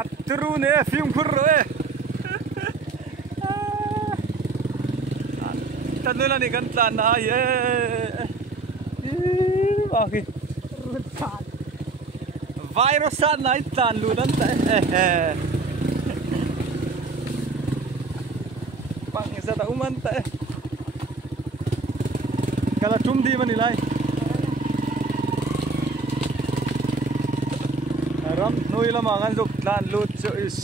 Atru ne film kurro tanula ni kan tan na ye bagi virusan na tan lu nan ta pang sa ta uman ta kala tum di man nilai ram noi lama kan jok tan lut so is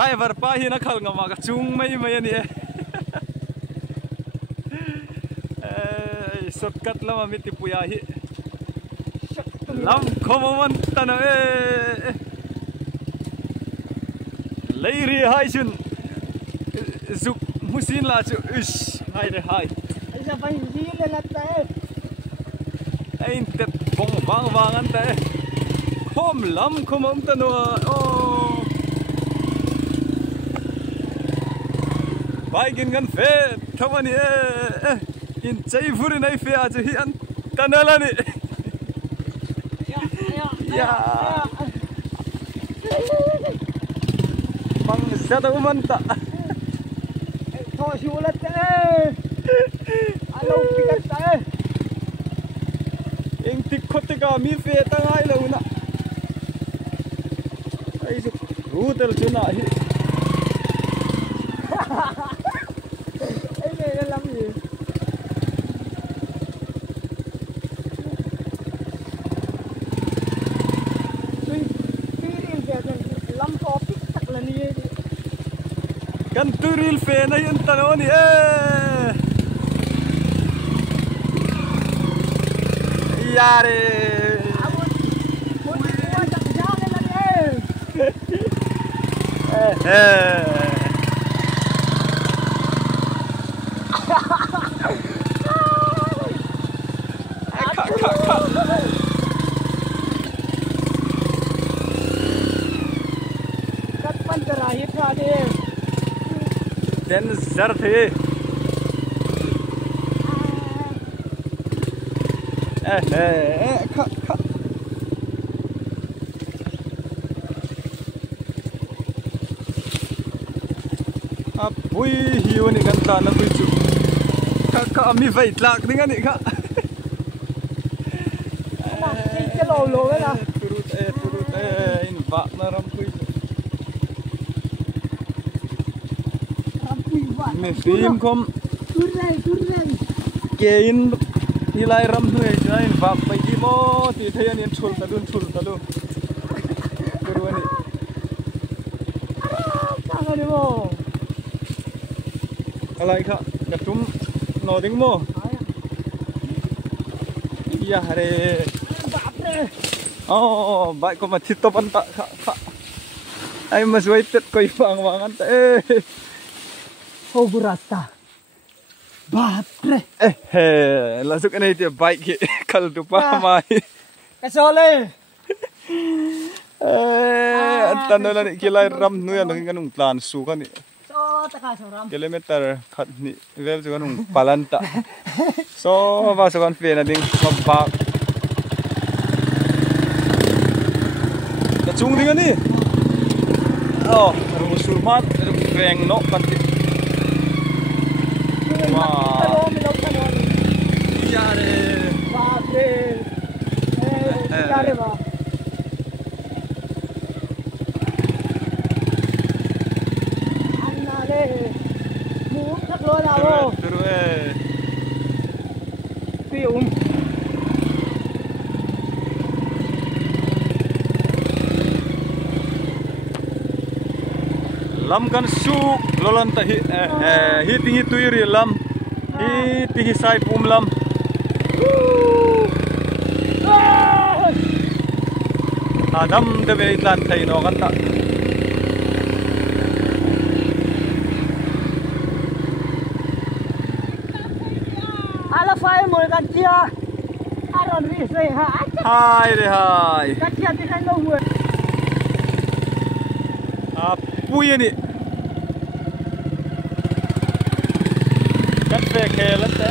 driver pa hi na khal ngama ka chung mai mai ani shortcut lama miti puya hi lam khoman tan leiri hai chun zuk musin la chu ish hai de hai ja pai ji le la ta ein te bong wang wang an ta khom lam khomom tan o Baikin kan fe thamani in chai furi nai fe aju hi an tanala ni ya bang zada umanta tho shulat alo pikat ta eng tik khotika mi fe tangai lo na ai ju rutel chuna hi ai về làm gì làm có thích thật là như kan turil fe na yun tanoni yare Den zar the kha kha apui hiu ni kan ta na pui chu kha kha mi vai tlak ding ani kha cái lồ lồ đấy là turut in va na ram pui me film kom turrai ke in hilai ram hnui chai in va pai ki mo ti thaian in thul ta lu kurwani ka ga ni mo alai kha gatum no ding mo ya hare bap re oh bai ko ma thit to pan ta kha ai mas waited koi wang ta oh burata bap re lasuk anai te bike ki kal tu pa mai ka sole tanula ni kilai ram nuya ngi kanung plan su kan ni so ta ka so ram kilometer khat ni vel chu kanung palanta so ba so kan fe na ding ba ta chung ding ani oh ru surmat reng no kan ti yare bap re yare ba anna re mu thak lo la wo turu pi lam kan su lolan ta hi tingi tuiri lam hi tingi sai pum lam adam de be tlan thai no kan ta ala fai mo kan chia aron ri se ha hai re hai kan chia ti kan lo hu pui ni kan fe khe lan te